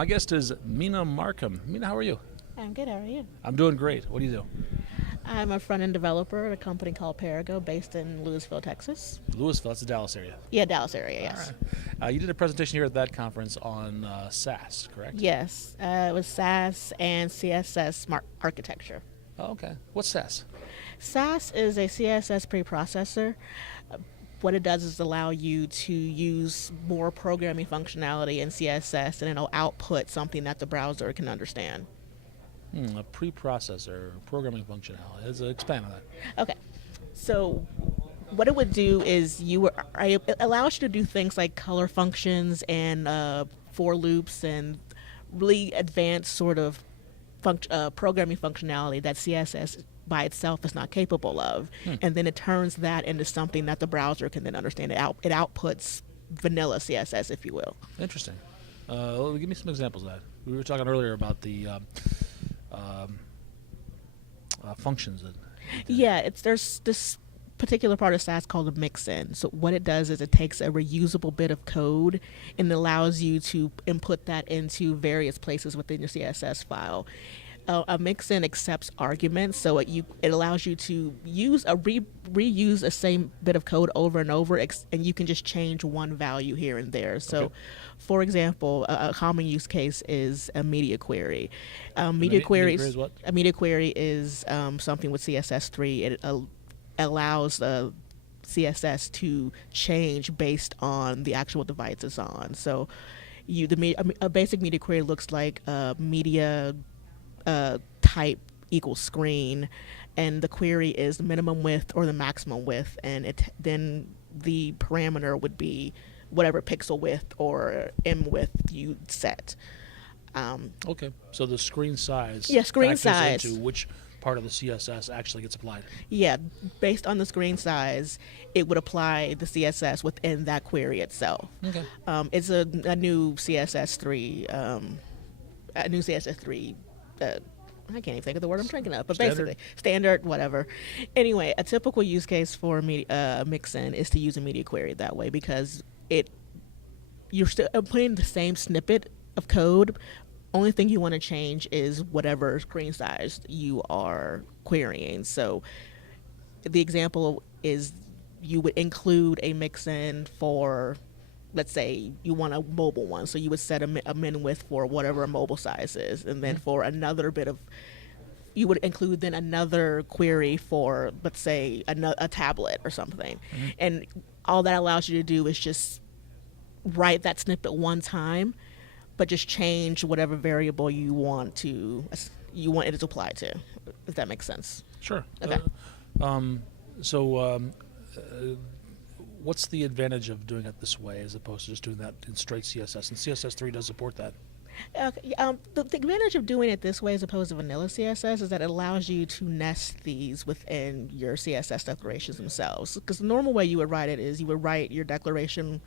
My guest is Mina Markham. Mina, how are you? I'm good. How are you? I'm doing great. What do you do? I'm a front-end developer at a company called Perigo based in Louisville, Texas. Louisville, that's the Dallas area. Yeah, Dallas area, All yes. right. You did a presentation here at that conference on SASS, correct? Yes, it was SASS and CSS smart architecture. Oh, okay. What's SASS? SASS is a CSS preprocessor. What it does is allow you to use more programming functionality in CSS, and it'll output something that the browser can understand. A preprocessor, programming functionality. Let's expand on that. Okay, so what it would do is it allows you to do things like color functions and for loops and really advanced sort of programming functionality that CSS by itself is not capable of. And then it turns that into something that the browser can then understand. It outputs vanilla CSS, if you will. Interesting. Give me some examples of that. We were talking earlier about the functions. There's this particular part of SAS called a mix-in. So what it does is it takes a reusable bit of code and allows you to input that into various places within your CSS file. A mix-in accepts arguments, so it allows you to reuse the same bit of code over and over, and you can just change one value here and there. So, Okay. for example, a common use case is a media query. Media query is what? A media query is something with CSS3. It allows CSS to change based on the actual device it's on. So, a basic media query looks like media type equals screen, and the query is the minimum width or the maximum width, and then the parameter would be whatever pixel width or M width you set. Okay. So the screen size. Yeah, screen factors size. into which part of the CSS actually gets applied. Yeah, based on the screen size, it would apply the CSS within that query itself. Okay. It's a new CSS3. A new CSS3. I can't even think of the word I'm thinking of, but Standard? basically standard, whatever. Anyway, a typical use case for a mix-in is to use a media query that way because you're still putting the same snippet of code. Only thing you want to change is whatever screen size you are querying. So the example is you would include a mix-in for, let's say you want a mobile one, so you would set a min width for whatever a mobile size is, and then for another bit of, you would include then another query for, let's say, a tablet or something. And all that allows you to do is just write that snippet one time, but just change whatever variable you want it to apply to, if that makes sense. Sure. Okay. What's the advantage of doing it this way as opposed to just doing that in straight CSS? And CSS3 does support that. Okay, the advantage of doing it this way as opposed to vanilla CSS is that it allows you to nest these within your CSS declarations themselves. Because the normal way you would write it is you would write your declaration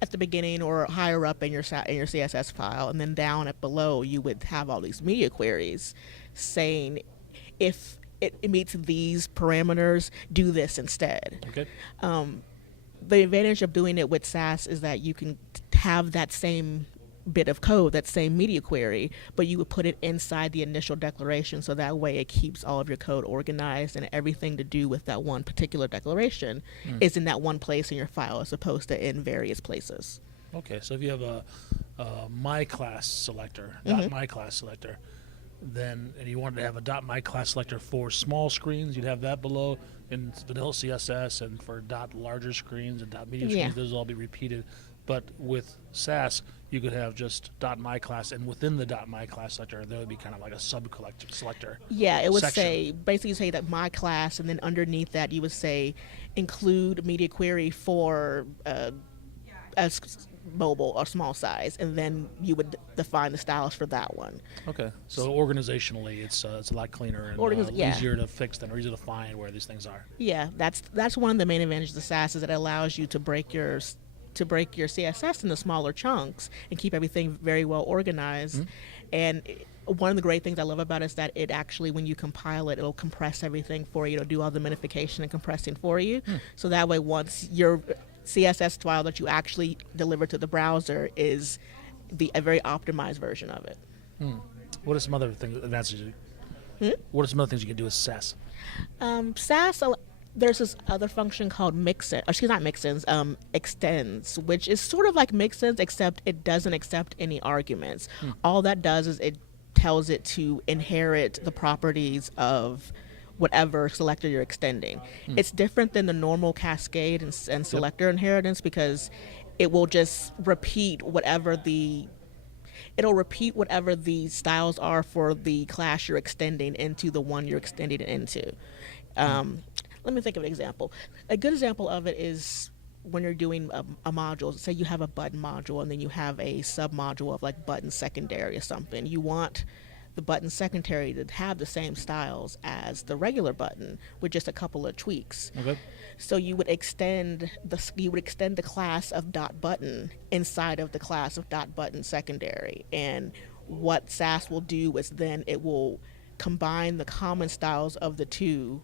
at the beginning or higher up in your CSS file, and then down at below you would have all these media queries saying if it meets these parameters, do this instead. Okay. The advantage of doing it with SAS is that you can have that same bit of code, that same media query, but you would put it inside the initial declaration, so that way it keeps all of your code organized and everything to do with that one particular declaration is in that one place in your file as opposed to in various places. Okay. So if you have a my class selector, .my class selector, then and you wanted to have a .my class selector for small screens, you'd have that below in vanilla CSS, and for larger screens and medium screens, those will all be repeated. But with SAS, you could have just .my class, and within the .my class selector, there would be kind of like a selector. Yeah, it would section. basically say that my class, and then underneath that you would say include media query for mobile or small size, and then you would define the styles for that one. Okay, so organizationally, it's a lot cleaner and easier to fix than or easier to find where these things are. Yeah, that's one of the main advantages of SAS is that it allows you to break your CSS into smaller chunks and keep everything very well organized. And one of the great things I love about it is that it actually, when you compile it, it'll compress everything for you. It'll do all the minification and compressing for you. So that way, once your CSS file that you actually deliver to the browser is a very optimized version of it. What are some other things, advantages? What are some other things you can do with SASS? SASS, there's this other function called mixin, or excuse not mixins, extends, which is sort of like mixins, except it doesn't accept any arguments. All that does is it tells it to inherit the properties of whatever selector you're extending. It's different than the normal cascade and selector inheritance because it will just repeat whatever the styles are for the class you're extending into the one you're extending it into. Let me think of an example. A good example of it is when you're doing a module. Say you have a button module and then you have a sub module of like button secondary or something. You want the button secondary to have the same styles as the regular button with just a couple of tweaks. Okay. So you would extend the class of dot button inside of the class of dot button secondary. And what SASS will do is then it will combine the common styles of the two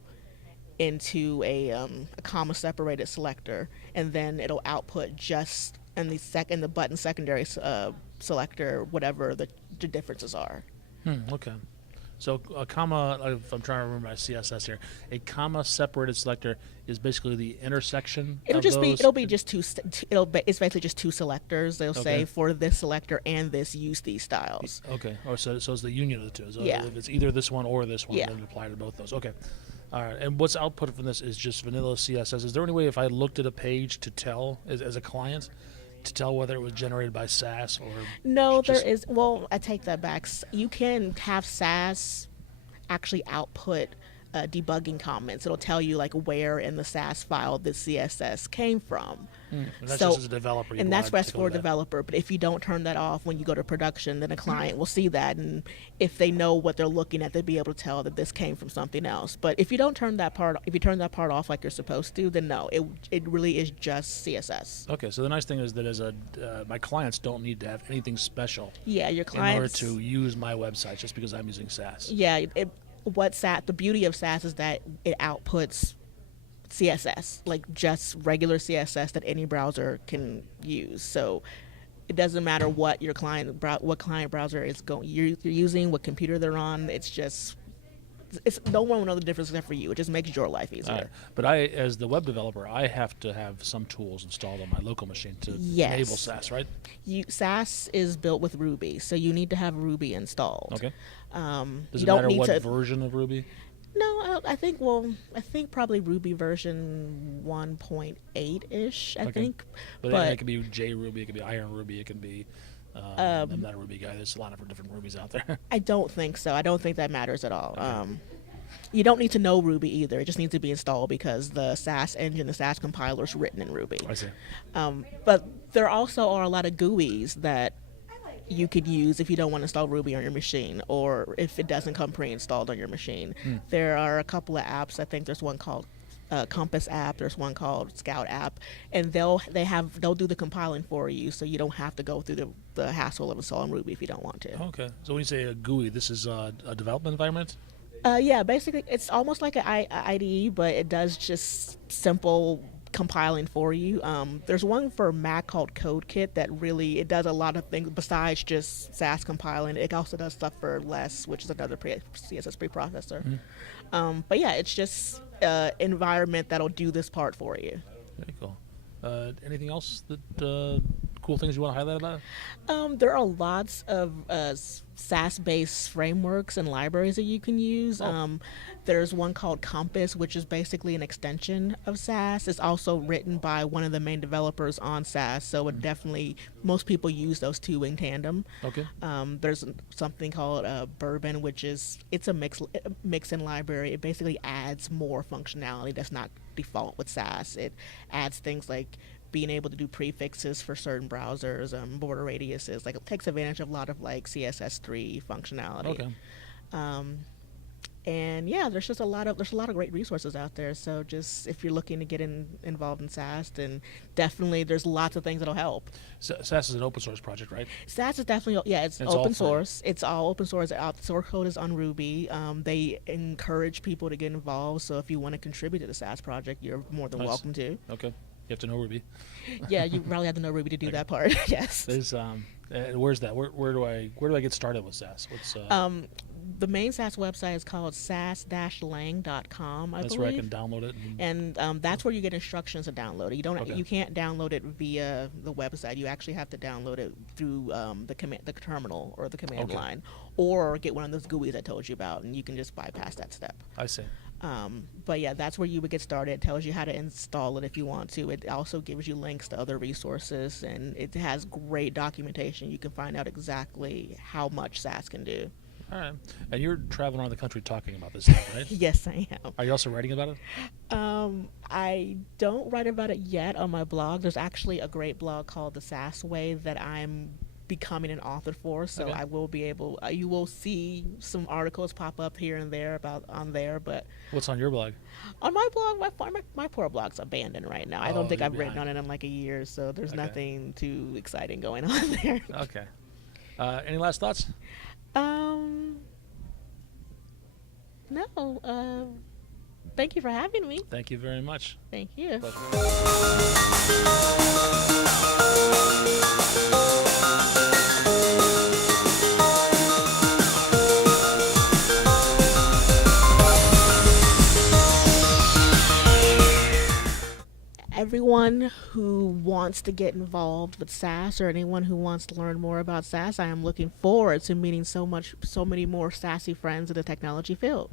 into a comma separated selector, and then it'll output just in the button secondary selector whatever the differences are. Okay. So a comma, if I'm trying to remember my CSS here, a comma separated selector is basically the intersection of those? It's basically just two selectors. They'll say for this selector and this, use these styles. Okay. So it's the union of the two. So Yeah. if it's either this one or this one, Yeah. then apply to both those. Okay. All right. And what's output from this is just vanilla CSS. Is there any way if I looked at a page to tell, as a client, to tell whether it was generated by SASS or No, there is. Well, I take that back. You can have SASS actually output debugging comments. It'll tell you like where in the SASS file the CSS came from. And that's just as a developer. And that's for a developer. But if you don't turn that off when you go to production, then a client will see that, and if they know what they're looking at, they'll be able to tell that this came from something else. But if you turn that part off like you're supposed to, then no, it really is just CSS. Okay, so the nice thing is that as my clients don't need to have anything special. Yeah, your clients in order to use my website just because I'm using SASS. Yeah, the beauty of SASS is that it outputs CSS, like just regular CSS that any browser can use. So it doesn't matter what your client browser is you're using, what computer they're on. It's no one will know the difference except for you. It just makes your life easier. But I, as the web developer, I have to have some tools installed on my local machine to enable SASS, right? SASS is built with Ruby, so you need to have Ruby installed. Okay. Does you it don't matter need what to, version of Ruby? No, I think probably Ruby version 1.8-ish, I think. But it could be JRuby, it could be Iron Ruby, it could be I'm not a Ruby guy. There's a lot of different Rubies out there. I don't think so. I don't think that matters at all. Okay. You don't need to know Ruby either. It just needs to be installed because the SASS engine, the SASS compiler is written in Ruby. I see. But there also are a lot of GUIs that you could use if you don't want to install Ruby on your machine, or if it doesn't come pre-installed on your machine. There are a couple of apps. I think there's one called Compass app. There's one called Scout app, and they'll do the compiling for you, so you don't have to go through the hassle of installing Ruby if you don't want to. Okay. So when you say a GUI, this is a development environment? Yeah, basically it's almost like an IDE, but it does just simple compiling for you. There's one for Mac called CodeKit that it does a lot of things besides just SASS compiling. It also does stuff for Less, which is another CSS preprocessor. But yeah, it's just environment that'll do this part for you. Very cool. Anything else that cool things you want to highlight about it? There are lots of SASS-based frameworks and libraries that you can use. There's one called Compass, which is basically an extension of SASS. It's also written by one of the main developers on SASS, so most people use those two in tandem. Okay. There's something called Bourbon, it's a mix-in library. It basically adds more functionality that's not default with SASS. It adds things like being able to do prefixes for certain browsers, border radiuses. Like, it takes advantage of a lot of like CSS3 functionality. Okay. And yeah, there's a lot of great resources out there. So just if you're looking to get involved in SASS, then definitely there's lots of things that'll help. SASS is an open source project, right? SASS is definitely it's open source. It's all open source. The source code is on Ruby. They encourage people to get involved. So if you want to contribute to the SASS project, you're more than welcome to. Okay. You have to know Ruby. Yeah, you probably have to know Ruby to do that part. Yes. There's And where's that? Where do I get started with SASS? What's The main SASS website is called sass-lang.com, I that's believe. where I can download it. And that's where you get instructions to download it. Okay. You can't download it via the website. You actually have to download it through the terminal or the command Okay. line, or get one of those GUIs I told you about, and you can just bypass that step. I see. But yeah, that's where you would get started. It tells you how to install it if you want to. It also gives you links to other resources, and it has great documentation. You can find out exactly how much SASS can do. All right. And you're traveling around the country talking about this stuff, right? Yes, I am. Are you also writing about it? I don't write about it yet on my blog. There's actually a great blog called The SASS Way that I'm becoming an author for, so Okay. I will be able. You will see some articles pop up here and there on there, but What's on your blog? on my blog, my poor blog's abandoned right now. I don't think you're I've written on behind. it in like a year, so there's Okay. nothing too exciting going on there. Okay. Any last thoughts? No. Thank you for having me. Thank you very much. Thank you. Pleasure. Everyone who wants to get involved with SASS, or anyone who wants to learn more about SASS, I am looking forward to meeting so many more sassy friends in the technology field.